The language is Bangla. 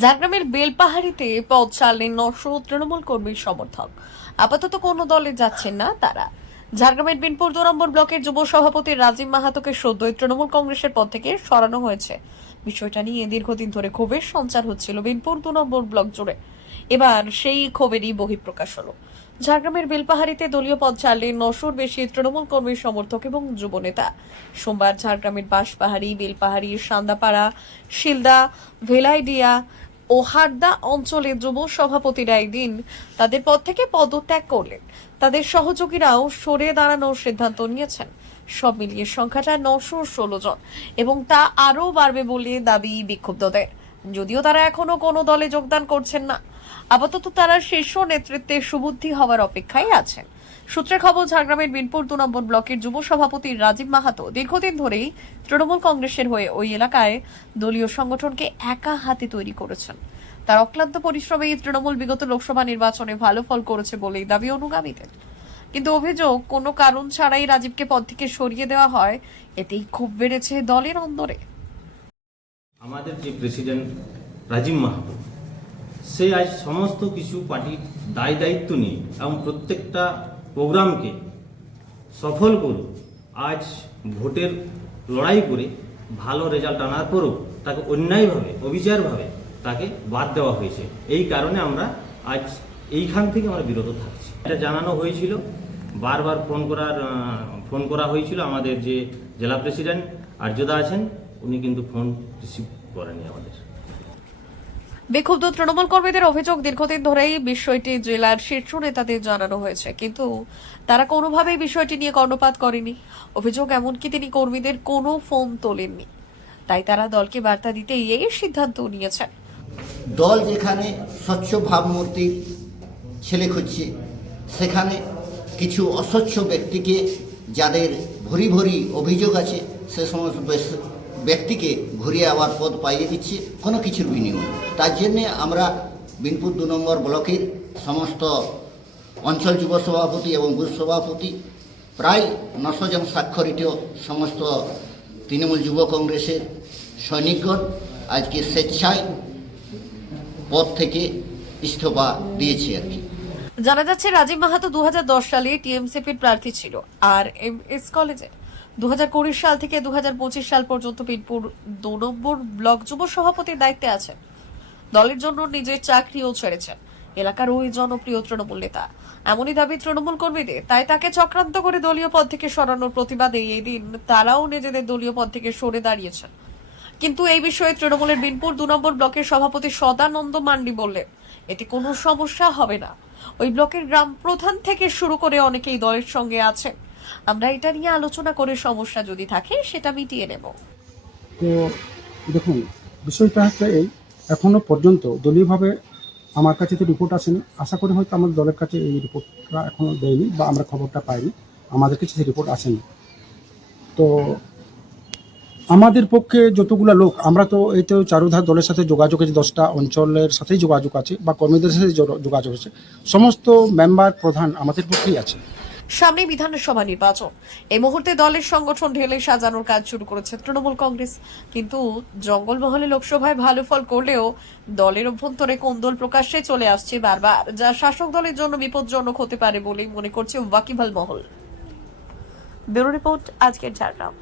ঝাড়গ্রামের বেলপাহাড়িতে পথ চালেন নশো তৃণমূল কর্মীর সমর্থক। আপাতত কোনো দলে যাচ্ছেন না তারা। ঝাড়গ্রামের বিনপুর দু নম্বর ব্লকের যুব সভাপতি রাজীব মাহাতোকে সদ্যই তৃণমূল কংগ্রেসের পদ থেকে সরানো হয়েছে। বিষয়টা নিয়ে দীর্ঘদিন ধরে ক্ষোভের সঞ্চার হচ্ছিল বিনপুর দু নম্বর ব্লক জুড়ে। এবার সেই ক্ষোভেরই বহিঃপ্রকাশ হলো। ঝাড়গ্রামের বেলপাহাড়িতে দলীয় পদ ছাড়লেন নশোর বেশি তৃণমূল কর্মীর সমর্থক এবং যুবনেতা সোমবার ঝাড়গ্রামের বাঁশপাহাড়ি, বেলপাহাড়ি, সান্দাপাড়া, শিলদা, ভেলাইডিয়া ও হারদা অঞ্চলে যুব সভাপতিরা একদিন তাদের পদ থেকে পদত্যাগ করলেন। তাদের সহযোগীরাও সরে দাঁড়ানোর সিদ্ধান্ত নিয়েছেন। সব মিলিয়ে সংখ্যাটা নশো ষোলো জন এবং তা আরও বাড়বে বলে দাবি বিক্ষুব্ধদের। যদিও তারা এখনও কোনো দলে যোগদান করছেন না। আপাতত তারা শীর্ষ নেতৃত্বে সুবুদ্ধি হওয়ার অপেক্ষায় আছেন। সূত্রের খবর, ঝাড়গ্রামের বিনপুর দু নম্বর ব্লকের যুব সভাপতি রাজীব মাহাতো দীর্ঘদিন ধরেই তৃণমূল কংগ্রেসের হয়ে ওই এলাকায় দলীয় সংগঠনকে একা হাতে তৈরি করেছেন। তার অক্লান্ত পরিশ্রমে এই তৃণমূল বিগত লোকসভা নির্বাচনে ভালো ফল করেছে বলেই দাবি অনুগামীদের। কিন্তু অভিযোগ, কোনো কারণ ছাড়াই রাজীবকে পদ থেকে সরিয়ে দেওয়া হয়, এতেই খুব বেড়েছে দলের অন্দরে। আমাদের যে প্রেসিডেন্ট রাজীব মাহাতো, সে আজ সমস্ত কিছু পার্টির দায় দায়িত্ব নিয়ে এবং প্রত্যেকটা প্রোগ্রামকে সফল করে আজ ভোটের লড়াই করে ভালো রেজাল্ট আনার পরেও তাকে অন্যায়ভাবে, অবিচারভাবে তাকে বাদ দেওয়া হয়েছে। এই কারণে আমরা আজ এইখান থেকে আমরা বিরত থাকছি। এটা জানানো হয়েছিল, বারবার ফোন করার ফোন করা হয়েছিল। আমাদের যে জেলা প্রেসিডেন্ট আর্যদা আছেন, উনি কিন্তু ফোন রিসিভ করেনি আমাদের। বিক্ষুব্ধ তৃণমূল কর্মীদের অভিযোগ দীর্ঘদিন ধরেই বিষয়টি জেলার শীর্ষ নেতাদের জানানো হয়েছে, কিন্তু তারা কোনোভাবেই বিষয়টি নিয়ে কর্ণপাত করেনি। অভিযোগ এমনকি তিনি কর্মীদের কোনো ফোন তোলেননি। তাই তারা দলকে বার্তা দিতে এই সিদ্ধান্ত নিয়েছেন। দল যেখানে স্বচ্ছ ভাবমূর্তির ছেলে খুঁজছে, সেখানে কিছু অস্বচ্ছ ব্যক্তিকে যাদের ভরি ভরি অভিযোগ আছে, সে সমস্ত ব্যক্তিকে ঘুরিয়ে আবার পদ পাইয়ে দিচ্ছে, কোনো কিছুর বিনিময়। তার জন্যে আমরা বিনপুর দু নম্বর ব্লকের সমস্ত অঞ্চল যুব সভাপতি এবং বুথ সভাপতি, প্রায় নশো জন স্বাক্ষরিত সমস্ত তৃণমূল যুব কংগ্রেসের সৈনিকগণ আজকে স্বেচ্ছায় পদ থেকে ইস্তফা দিয়েছে আর কি। জানা যাচ্ছে রাজীব মাহাতো দু হাজার দশ সালে টিএমসিপির প্রার্থী ছিল, আর এম এস কলেজে দু হাজার কুড়ি সাল থেকে দু হাজার পঁচিশ সাল পর্যন্ত পিনপুর দু নম্বর ব্লক যুব সভাপতির দায়িত্বে আছেন। দলের জন্য নিজের চাকরিও ছেড়েছেন। এলাকার ওই জনপ্রিয় তৃণমূল নেতা। এমনই দাবি তৃণমূল কর্মীদের। তাই তাকে চক্রান্ত করে দলীয় পদ থেকে সরানোর প্রতিবাদে এই দিন তারাও নিজেদের দলীয় পদ থেকে সরে দাঁড়িয়েছেন। কিন্তু এই বিষয়ে তৃণমূলের বিনপুর দু নম্বর ব্লকের সভাপতি সদানন্দ মান্ডি বললেন, এতে কোনো সমস্যা হবে না। ওই ব্লকের গ্রাম প্রধান থেকে শুরু করে অনেকেই দলের সঙ্গে আছেন। আমরা এটা নিয়ে আলোচনা করে সমস্যা যদি থাকে, সেটা মিটিয়ে নেব। তো দেখুন, বিষয়টা হচ্ছে এই, এখনও পর্যন্ত দলীয়ভাবে আমার কাছে তো রিপোর্ট আসেনি। আশা করি হয়তো আমাদের দলের কাছে এই রিপোর্টটা এখনও দেয়নি বা আমরা খবরটা পাইনি। আমাদের কাছে সেই রিপোর্ট আসেনি। তো আমাদের পক্ষে যতগুলো লোক, আমরা তো এই তো চারুধার দলের সাথে যোগাযোগ আছে, দশটা অঞ্চলের সাথেই যোগাযোগ আছে বা কর্মীদের সাথে যোগ- যোগাযোগ আছে। সমস্ত মেম্বার প্রধান আমাদের পক্ষেই আছে। সামনে বিধানসভা নির্বাচন। এই মুহূর্তে দলের সংগঠন ঢেলে সাজানোর কাজ শুরু করেছে তৃণমূল কংগ্রেস। কিন্তু জঙ্গলমহলে লোকসভায় ভালো ফল করলেও দলের অভ্যন্তরে কোন্দল প্রকাশ্যে চলে আসছে বারবার, যা শাসক দলের জন্য বিপজ্জনক হতে পারে বলেই মনে করছে ওয়াকিভাল মহল। ব্যুরো রিপোর্ট আজকের ঝাড়গ্রাম।